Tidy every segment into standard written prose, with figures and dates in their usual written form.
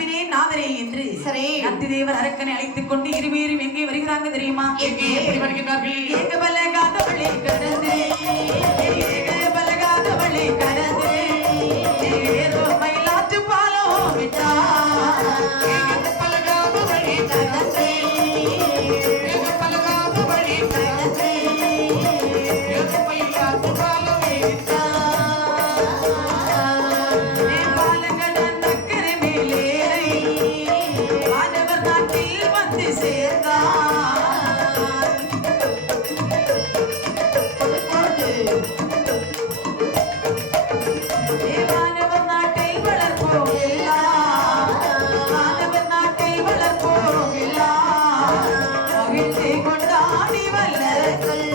நம்பினேன் நாதரே என்று சரி நந்திதேவர் அரக்கனை அழைத்துக் கொண்டு இருவேரும் எங்கே வருகிறாங்க தெரியுமா? எங்கே வருகிறார்கள்? எங்க பலகாதவளே கடந்து எங்க பலகாதவளே கடந்து ஏதோ மயிலாற்று பாலம் விட்டா எங்க பலகாதவளே கடந்து எங்க பலகாதவளே கடந்து எங்க மயிலாற்று பாலம் விட்டா பாலகடன் அக்கறை மேலே மாணவர் நாட்டில் வந்து சேர்ந்தார். மாணவர் நாட்டில் வளர்ப்போம் எல்லாம் மாணவர் நாட்டில் வளர்ப்போம் எல்லாம் மகிழ்ச்சி கொண்டாடி வல்லர்கள்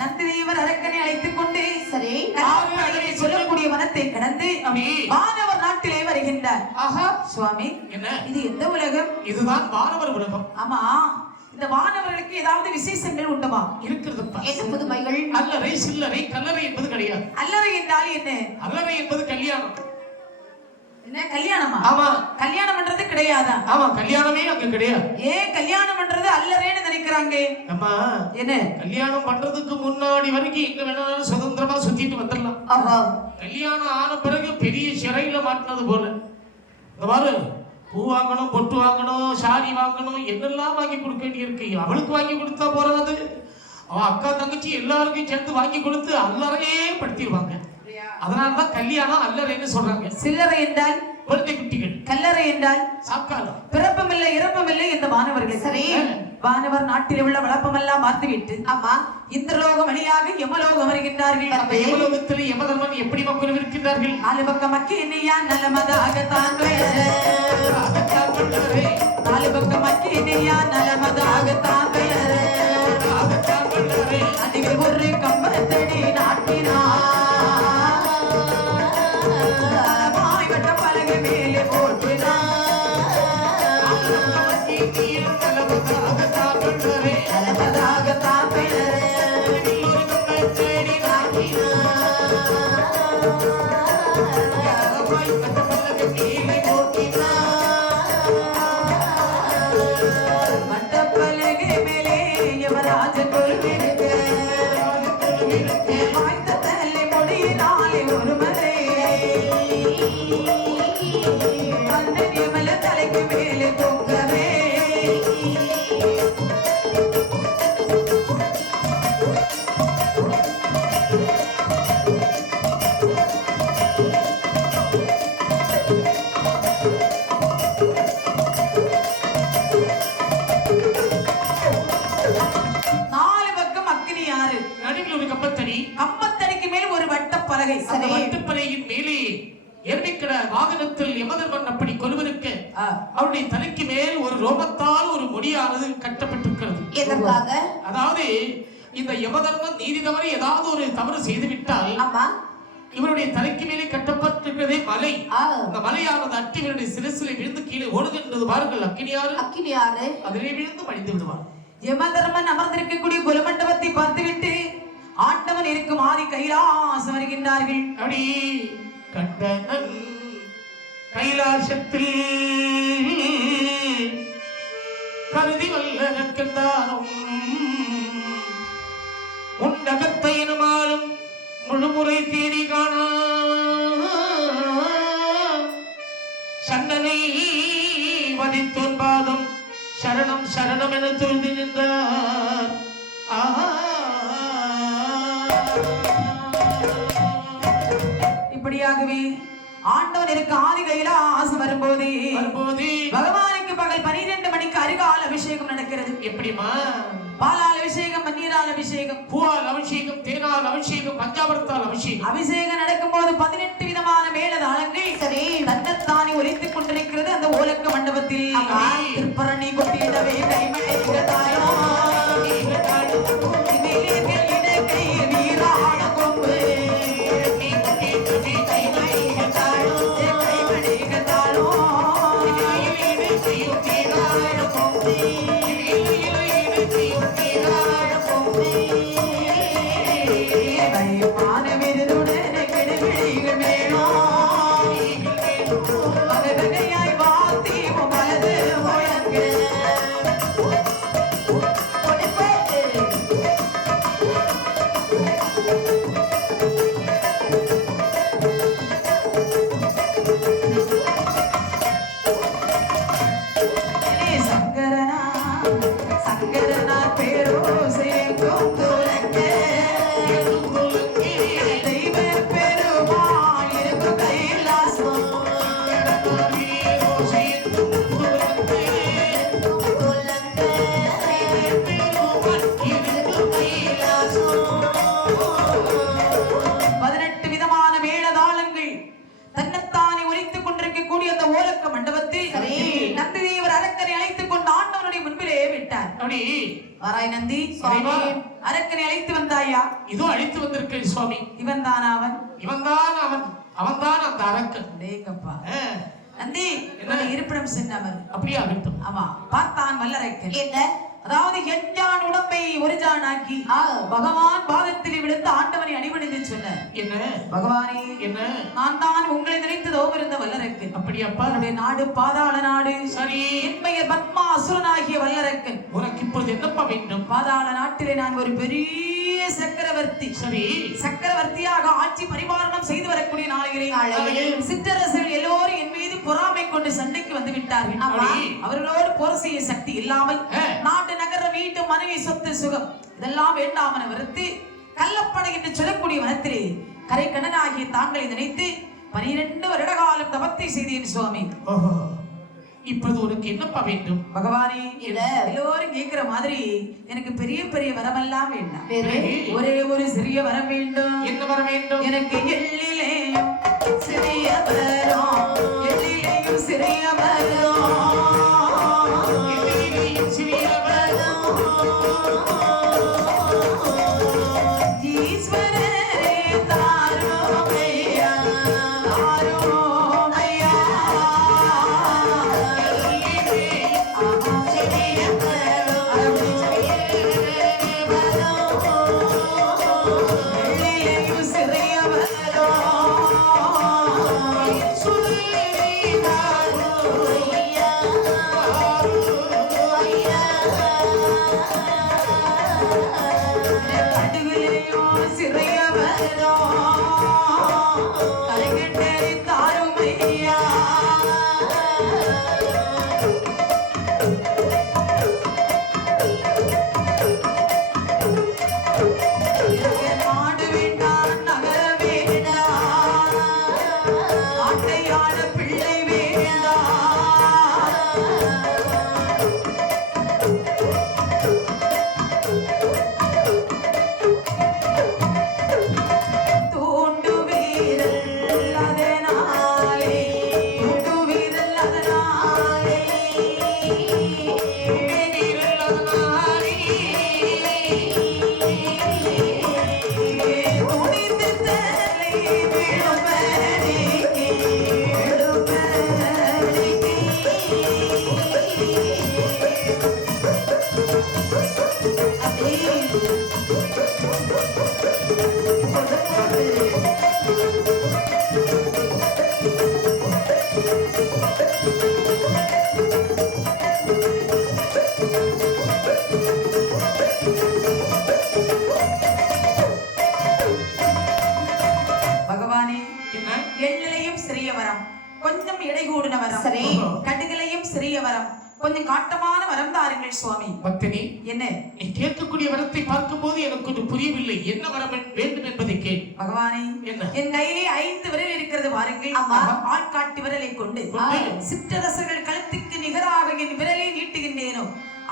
நந்திதேவர் அரக்கனை அழைத்துக் கொண்டு சரி நாகப்பழகனை சொல்லக்கூடிய வனத்தை கடந்து வானவர் நாட்டிலே வருகின்றார். ஆஹா சுவாமி என்ன இது எந்த உலகம்? இதுதான் வானவர் உலகம். ஆமா, இந்த வானவர்களுக்கு ஏதாவது விசேஷங்கள் உண்டுமா? இருக்கிறதுப்பா. என்ன புதுமைகள்? அல்லறை சில்லறை கல்லறை என்பது கிடையாது. அல்லறை என்றால் என்ன? அல்லறை என்பது கல்யாணம். என்ன கல்யாணமா? ஆமா கல்யாணம் பண்றது கிடையாதா? ஆமா கல்யாணமே அங்க கிடையாது. ஏன் கல்யாணம் பண்றது அல்லறேன்னு நினைக்கிறாங்க? அம்மா என்ன கல்யாணம் பண்றதுக்கு முன்னாடி வரைக்கும் எங்க வேணாலும் சுதந்திரமா சுத்திட்டு வந்துடலாம். ஆமா, கல்யாணம் ஆன பிறகு பெரிய சிறையில மாட்டினது போல. இந்த பாரு, பூ வாங்கணும், பொட்டு வாங்கணும், சாரி வாங்கணும், என்னெல்லாம் வாங்கி கொடுக்க வேண்டியிருக்கு. அவளுக்கு வாங்கி கொடுத்தா போறாது, அவன் அக்கா தங்கச்சி எல்லாருக்கும் சேர்ந்து வாங்கி கொடுத்து அல்லறையே படுத்திடுவாங்க. அதனாலதான் கல்யாணம் அல்லறைன்னு சொல்றாங்க. சில்லறை என்றால் குழந்தை குட்டிகள், கல்லறை என்றால் சாக்காலம். பிறப்பமில்லை இறப்பமில்லை இந்த வானவர்கள். சரி, வானவர் நாட்டில் உள்ள வளப்பமெல்லாம் மாற்றிவிட்டு ஆமா இந்திரலோகம் வழியாக யமலோகம் வருகின்றார்கள். யமலோகத்தில் யமதர்மன் எப்படி மக்கள் இருக்கின்றார்கள்? நாலு பக்கம் மக்கி என்னையா நலமதாகத்தான் நாலு பக்கம் மக்கி என்னையா நலமதாகத்தான் அதில் ஒரு கம்பத்தடி நாட்டினார் வட்ட பலகை மேலே போட்டுனார் நலமதாகத்தான் மட்டப்பலகை மேலே யமராஜன் கொள்விருக்க வாய்ந்த தலை முடியினாலே ஒரு மலை மன்னன் யமல தலைக்கு மேலே தொங்கவே கம்பத்தடிக்கு மேல் ஒரு வட்டப்பலகை. அந்த வட்டப்பலகையின் மேலே ஏற்பிக்கிற வாகனத்தில் யமதர்மன் அப்படி கொலுவிருக்க அவருடைய தலைக்கு மேல் ஒரு ரோமத்தால் ஒரு முடியானது கட்டப்பட்டிருக்கிறது. எதற்காக? அதாவது இந்த யமதர்மன் நீதி தவறி ஏதாவது ஒரு தவறு செய்து விட்டால் இவருடைய தலைக்கு மேலே கட்டப்பட்டிருக்கிறதே மலை. அந்த மலையானது அட்டி இவருடைய சிரசிலே விழுந்து கீழே ஓடுகின்றது. பாருங்கள், அக்கினியாறு அதிலே விழுந்து மடிந்து விடுவார். யமதர்மன் அமர்ந்திருக்கக்கூடிய குலமண்டபத்தை பார்த்துவிட்டு ஆண்டவன் இருக்கும் ஆதி கைலாசம் வருகின்றார்கள். அப்படி கண்டனன் கைலாசத்தில் கருதி வல்லனக்கென்றாரும் உண்டகத்தை எனுமாறும் முழுமுறை தேடி காணா சண்டனை வதித்தோன் பாதம் சரணம் சரணம் என தொழுது நின்றார். இப்படியாகவே ஆண்டவன் இருக்க ஆதி கைலாசம் வரும்போது பகவானுக்கு பகல் 12 மணிக்கு அருகால் அபிஷேகம் நடக்கிறது. எப்படிமா? பாலால் அபிஷேகம், மண்ணீரால் அபிஷேகம், பூவால் அபிஷேகம், தேனால் அபிஷேகம், பஞ்சாமிர்தத்தால் அபிஷேகம். அபிஷேகம் நடக்கும் போது 18 விதமான மேளதாளங்கள் சரி தன்னைத்தானே ஒலித்துக் கொண்டிருக்கிறது. அந்த ஓலக்க மண்டபத்தில் திருப்பரணி கொட்டிடவே கைமணி தாயோ வீரான கொம்பு கைமணி தாயோ வாராய் நந்தி. சுவாமி. அரக்கனை அழைத்து வந்தாயா? இதோ அழைத்து வந்திருக்கேன் சுவாமி. இவன் தான் அவன். இவன்தான் அவன்தான் அந்த அரக்கன். டேங்கப்பா. நந்தி, இருப்பிடம் சென்றவர். அப்படியே ஆகட்டும். ஆமா, பார்த்தான் வல்லரைக்கன். என்ன? அதாவது எஞ்சான் உடம்பை ஒரு ஜான் ஆக்கி பகவான் பாதத்தில் விழுந்து ஆண்டவனை அடிபணிந்து சொன்னார். என்ன? பகவானே, என்ன? நான் தான் உங்களை நினைத்து தோமிருந்த வல்லரக்கன். அப்படியப்பா? என்னுடைய நாடு பாதாள நாடு. சரி. என் பெயர் பத்மா அசுரனாகிய வல்லரக்கன். உனக்கு இப்போது என்னப்பா வேண்டும்? பாதாள நாட்டிலே நான் ஒரு பெரிய சக்கரவர்த்தி. சரி. சக்கரவர்த்தியாக ஆட்சி பரிபாலனம் செய்து வரக்கூடிய நாளிலே சிற்றரசர்கள் எல்லோரும் என் மீது பொறாமை கொண்டு சண்டைக்கு வந்து விட்டார்கள். அவர்களோடு போர் செய்ய சக்தி இல்லாமல் நாட்டு நகர வீட்டு மனைவி சொத்து சுகம் இதெல்லாம் வேண்டாம் என வெறுத்து கள்ளப்படை என்று சொல்லக்கூடிய வனத்திலே கரை கண்ணனாகிய தாங்களை நினைத்து 12 வருட காலம் தபத்தை செய்தேன் சுவாமி. இப்போது உனக்கு என்னப்பா வேண்டும்? பகவானே, எல்லோரும் கேட்கிற மாதிரி எனக்கு பெரிய பெரிய வரமெல்லாம் வேண்டாம். ஒரே ஒரு சிறிய வரம் வேண்டும். என்ன வரம் வேண்டும்? எனக்கு எள்ளிலேயும் சிறிய வரம், எள்ளிலேயும் சிறிய வரம், எள்ளிலேயும் சிறிய வரம். ஈஸ்வரரே தாரோமையா, தாரோமையா. கொஞ்சம் எடை கூடின வரம். சரி. கடுகளையும் சிறிய வரம், கொஞ்சம் காட்டமான வரம் தாருங்கள் சுவாமி. பக்தனி, என்ன? நீ கேட்கக்கூடிய வரத்தை பார்க்கும்போது எனக்கு ஒன்று புரியவில்லை. என்ன வரம் வேண்டும் என்பதை கேள். பகவானே, என்ன? என் கையிலே 5 விரல் இருக்கிறது பாருங்கள். ஆள்காட்டி விரலை கொண்டு சிற்றரசர்கள் கழுத்துக்கு நிகராக என் விரலை நீட்டுகின்றேனோ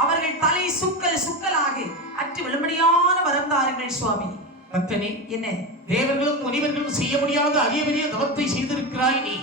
அவர்கள் தலை சுக்கல் சுக்கலாக அற்று விழும்படியான வரம் தாருங்கள் சுவாமி. பக்தனி, என்ன? தேவர்களும் முனிவர்களும் செய்ய முடியாத அரிய பெரிய தவத்தை செய்திருக்கிறாய் நீ.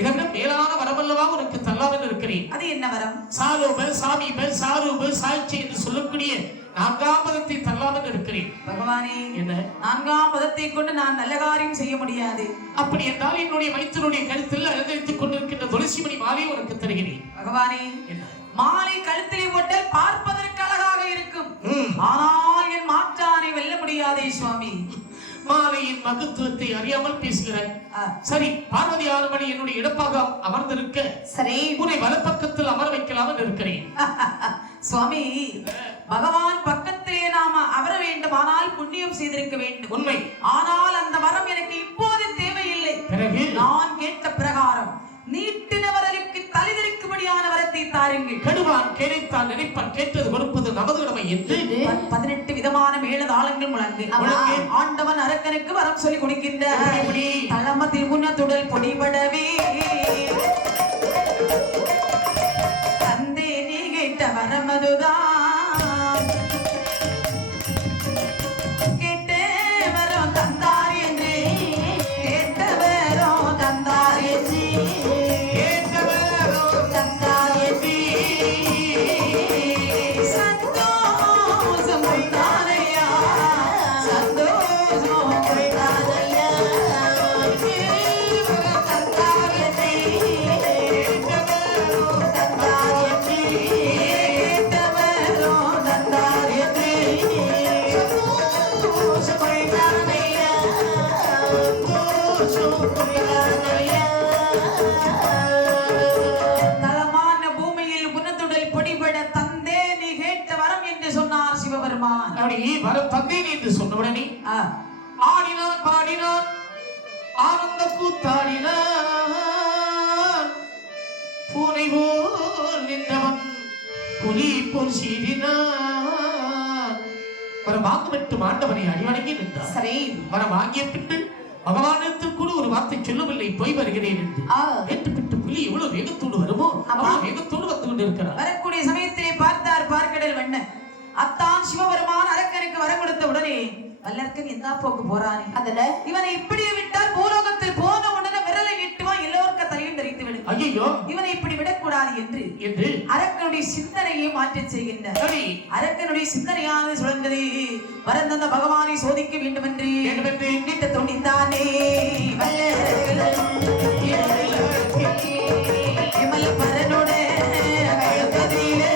இதற்கு மேலான வரமல்லவா உனக்கு தள்ளாமல் இருக்கிறேன். அது என்ன வரம்? சாலோப சாமீப சாரூப சாட்சி என்று சொல்லக்கூடிய 4ஆம் பதத்தை தள்ளாமல் இருக்கிறேன். பகவானே, என்ன? 4ஆம் பதத்தை கொண்டு நான் நல்ல காரியம் செய்ய முடியாது. அப்படி என்றால் என்னுடைய மைத்தனுடைய கழுத்தில் அலங்கரித்துக் கொண்டிருக்கின்ற துளசிமணி மாலை உனக்கு தருகிறேன். பகவானே, என்ன? மாலை கழுத்திலே போட்டால் பார்ப்பதற்கு அழகாக இருக்கும். ஆனால் என் மாற்றானை வெல்ல முடியாதே சுவாமி. மாலையின் மகத்துவத்தை அறியாமல் பேசுகிறாய். சரி, பார்வதி ஆறுமணி என்னுடைய இடப்பாக அமர்ந்திருக்க, சரி, உன்னை வலப்பக்கத்தில் அமர வைக்கலாம் இருக்கிறேன். சுவாமி, பகவான் பக்கத்திலே நாம அமர வேண்டும், ஆனால் புண்ணியம் செய்திருக்க வேண்டும். உண்மை. ஆனால் அந்த வரம் எனக்கு இப்போது தேவையில்லை. பிறகு நான் கேட்ட பிரகாரம் நீட்டினவர்களுக்கு தலைதெறிக்கும்படியான வரத்தை தாருங்கள். கடுவான் கேளைத்தான் நினைப்பான், கேட்டது கொடுப்பது நமது கடமை என்று 18 விதமான மேளதாளங்கள் முழங்கு. ஆண்டவன் அரக்கனுக்கு வரம் சொல்லி கொடுக்கின்ற தளமத்தில் குணத்துடல் பொடிபடவே தந்தை நீ கேட்ட வரமதுதான். கேட்ட வரம் தந்தார் என்று, கேட்ட வரம் தந்தார் என்று, கேட்ட வரம் தந்தார் என்று சந்தோ தலமான பூமியில் குணத்துடல் பொடிபட தந்தே நீ கேட்ட வரம் என்று சொன்னார் சிவபெருமான். அப்படி வரம் தந்தேன் என்று சொன்னவுடனே ஆடினான் பாடினான் ஆனந்த கூத்தாடினான். பூனை போல் நின்றவன் புலி போல் சீறினான். வரம் வாங்கப்பட்டு ஆண்டவனை அடிவணங்கி நின்றான். சரி, வரம் வாங்கிய பின்பு பகவானிடத்தில் கூட ஒரு வார்த்தை சொல்லவில்லை, போய் வருகிறேன் என்று. ஏற்றுப்பிட்டு புலி எவ்வளவு வேகத்தோடு வருமோ அவ்வளவு வேகத்தோடு வந்து கொண்டிருக்கிறார். வரக்கூடிய சமயத்திலே பார்த்தார் பார்க்கடல் வண்ணன். அத்தான் சிவபெருமான் அரக்கனுக்கு வரம் கொடுத்த உடனே வல்லரக்கன் என்ன போக்கு போறானே, அதுல இவனை இப்படியே விட்டால் பூலோகத்தில் போன உடனே விரலை நீட்டுவான், எல்லோருக்கும் தலையும் தெரித்து விடும். ஐயோ, இவனை இப்படி விடக்கூடாது என்று அரக்கனுடைய சிந்தனையை மாற்றி செய்கின்றார். அரக்கனுடைய சிந்தனையானது சுழந்தது. வரம் தந்த பகவானை சோதிக்க வேண்டும் என்று நீட்ட துணிந்தானே விமல பரனோட கழுத்ததிலே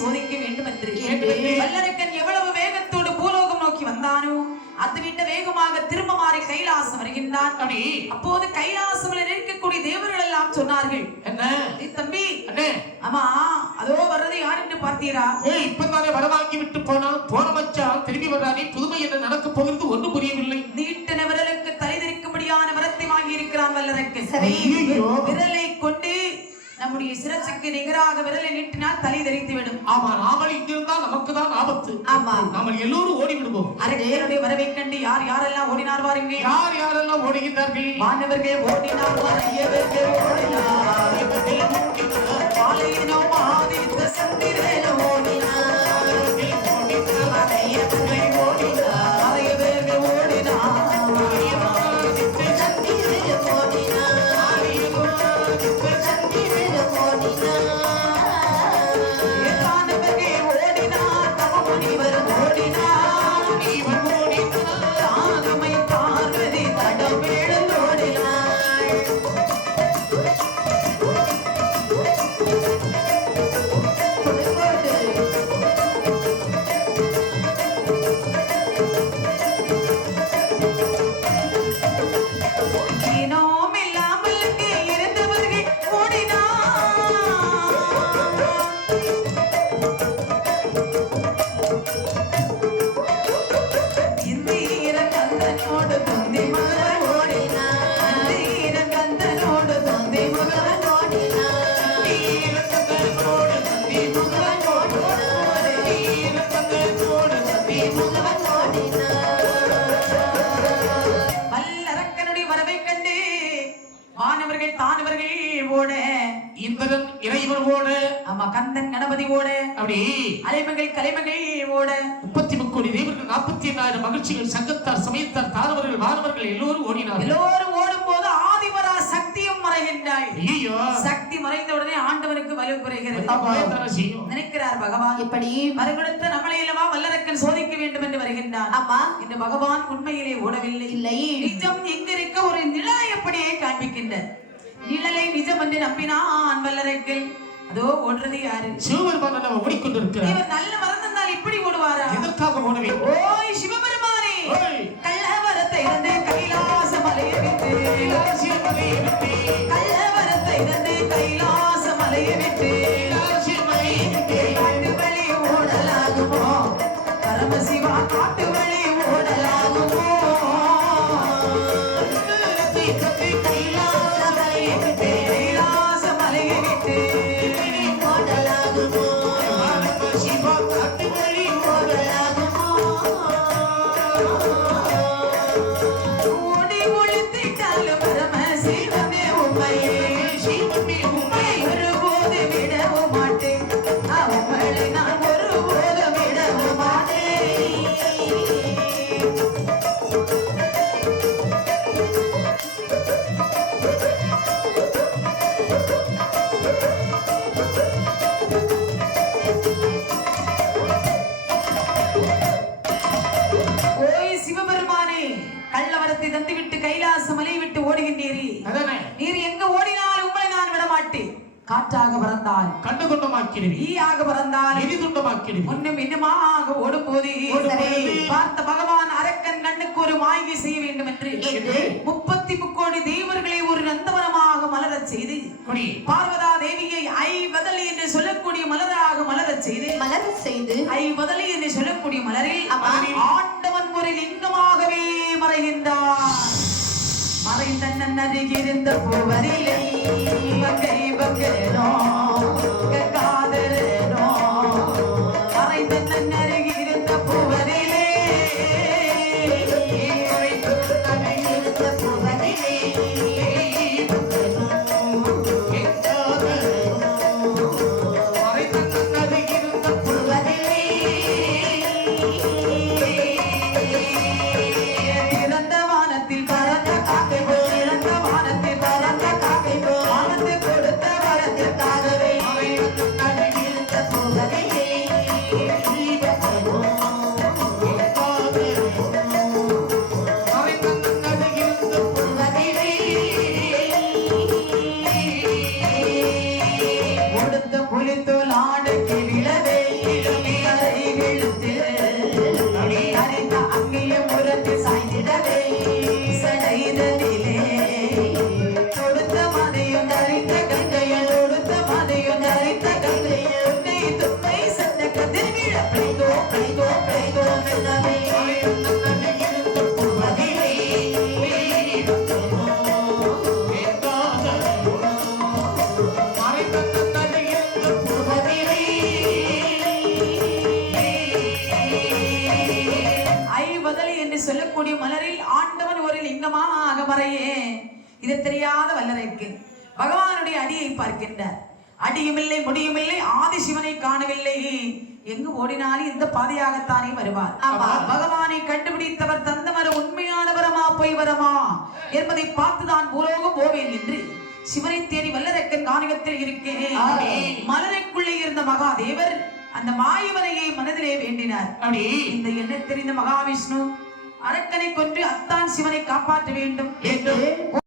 சோதிக்க வேண்டும் என்று வல்லரக்கன் எவ்வளவு வேகத்தோடு பூலோகம் நோக்கி வந்தானோ அது விட்ட வேகமாக திரும்ப மாறி கைலாசம் வருகின்றான். அப்போது கைலாசம்ல இருக்கக்கூடிய தேவர்கள் எல்லாம் சொன்னார்கள், என்ன தம்பி, ஆமா அதோ வர்றது யார் என்று பார்த்தீரா? இப்பதானே வரவாங்கி விட்டு போன மச்சான் திரும்பி வர்றானே, புதுமை என்ன நடக்க போகிறது ஒன்று புரியவில்லை. நீட்டின விரலுக்கு தலைதெறிக்கும்படியான வரத்தை வாங்கி இருக்கிறான் வல்லரக்கன். விரலை கொண்டு நம்முடைய சிரசுக்கு நிகராக விரலை நீட்டினால் தலை தெரித்து விடும். ஆமா, நாமல் இங்கிருந்தால் நமக்கு தான் ஆபத்து. ஆமா, நாம எல்லோரும் ஓடி விடுவோம். அரக்கனுடைய வரவை கண்டு யார் யாரெல்லாம் ஓடினார் பாருங்க. யார் யாரெல்லாம் ஓடுகின்றார்கள்? மாணவர்கள் ஓடினார், ஐயவர்கள் ஓடினார், பாலையினோ ஆதித்த சந்திரனோ ஓடினார், ஐயவர்கள் ஓடினார், ஐயவர்கள் ஓடினார், இந்திரன் இறைவன் ஓட, ஆமா கந்தன் கணபதி ஓட, அப்படி அலைமகள் கலைமகள் ஓட, 33 கோடி தேவர்கள், 48,000 மகிழ்ச்சிகள், சங்கத்தார் சமயத்தார் தாரவர்கள் வானவர்கள் எல்லோரும் ஓடினார்கள். எல்லோரும் ஓடும் போது ஆதிவரா சக்தியும் மறைகின்றாய். ஐயோ, சக்தி மறைந்த உடனே ஆண்டவனுக்கு வலு குறைகிறது. நினைக்கிறார் பகவான், இப்படி மறுகொடுத்த நம்மளையிலவா வல்லரக்கன் சோதிக்க வேண்டும் என்று வருகின்றான். ஆமா, இந்த பகவான் உண்மையிலே ஓடவில்லை. இல்லை, நிஜம் எங்கிருக்க ஒரு நிழலையே காண்பிக்கின்ற நிழலை நிஜம் என்று நம்பினான் வல்லரக்கன். அதோ ஓடுறது யாரு? சிவபெருமான் அல்லவா ஓடிக்கொண்டிருக்கிறார். இவர் நல்ல மறந்தால் இப்படி ஓடுவாரா? எதற்காக ஓடுவே? ஓய் சிவபெருமானே, கள்ளவரத்தை இருந்து கைலாச மலையை விட்டு, கள்ளவரத்தை இருந்து கைலாச மலையை விட்டு, காட்டு வழி ஓடலாகுமோ? பரமசிவா காட்டு வழி ஓடலாகுமோ? கைலாச மலையை விட்டு கள்ளவரத்தை தந்துவிட்டு கைலாச மலை விட்டு ஓடுகின்றீரே, அதானே நீர் எங்க ஓடினாலும் உங்களை நான் விட மாட்டேன். காற்றாக பறந்தால் கண்டு துண்டமாக்கிடுவி, ஈயாக பறந்தால் எரி துண்டமாக்கிடுவி. முன்னும் இன்னுமாக ஓடும் போது பார்த்த பகவான் அரக்கன் கண்ணுக்கு ஒரு மாய்கை செய்ய வேண்டும் என்று 33 தேவர்களை ஒரு நந்தவனமாக மலரச் செய்து பார்வதா தேவியை ஐவதலி என்று சொல்லக்கூடிய மலராக மலரச் செய்து ஐவதலி என்று சொல்லக்கூடிய மலரில் ஆண்டவன் ஒரு லிங்கமாகவே மறைகின்றார். மறைந்தண்ணன் அருகிருந்த போவதில்லை வகை வகேனோ காதலேனோ. மறைந்தண்ணன் அருகிருந்த போவதில்லை அருகிருந்த போவதில்லை மறைந்தண்ணன் அருகிருந்த போவதில்லை. திறந்த வானத்தில் பறந்த காக்கை போல், திறந்த வானத்தில் பறந்த காக்கை போல், வானத்தை கொடுத்த வரத்திற்காகவே அருகிருந்த போவதில்லை கொடுத்த புலித்தோல் ஆடைக்கு விழவே கரை விழுத்து கரைந்த அங்கேயே முரட்டு சாய்ந்திடவே சடைதலிலே கொடுத்த மதையும் தரித்த கங்கையில் கொடுத்த மதையும் தரித்த கங்கையில் உன்னை துப்பை சந்த கதிர் விழ பிழைத்தோ பிழைத்தோ பிழைத்தோ மெல்லவே புவதிலே ஐவதலி என்று சொல்லக்கூடிய மலரில் ஆண்டவன் ஒரு லிங்கமாக மறையே. இது தெரியாத வல்லரைக்கு பகவானுடைய அடியை பார்க்கின்றார். அடியுமில்லை முடியுமில்லை ஆதிசிவனை காணவில்லை, எங்கு ஓடினாலும் இந்த பாதையாகத்தானே வருவார். பகவானை கண்டுபிடித்தவர் தந்தவர உண்மையான வரமா பொய் வரமா என்பதை பார்த்துதான் பூலோகம் போவேன் என்று சிவனை தேடி வல்லரக்கன் கானகத்தில் இருக்கேன். மலரைக்குள்ளே இருந்த மகாதேவர் அந்த மாயவனையை மனதிலே வேண்டினார். இந்த எண்ண தெரிந்த மகாவிஷ்ணு அரக்கனை கொன்று அத்தான் சிவனை காப்பாற்ற வேண்டும் என்று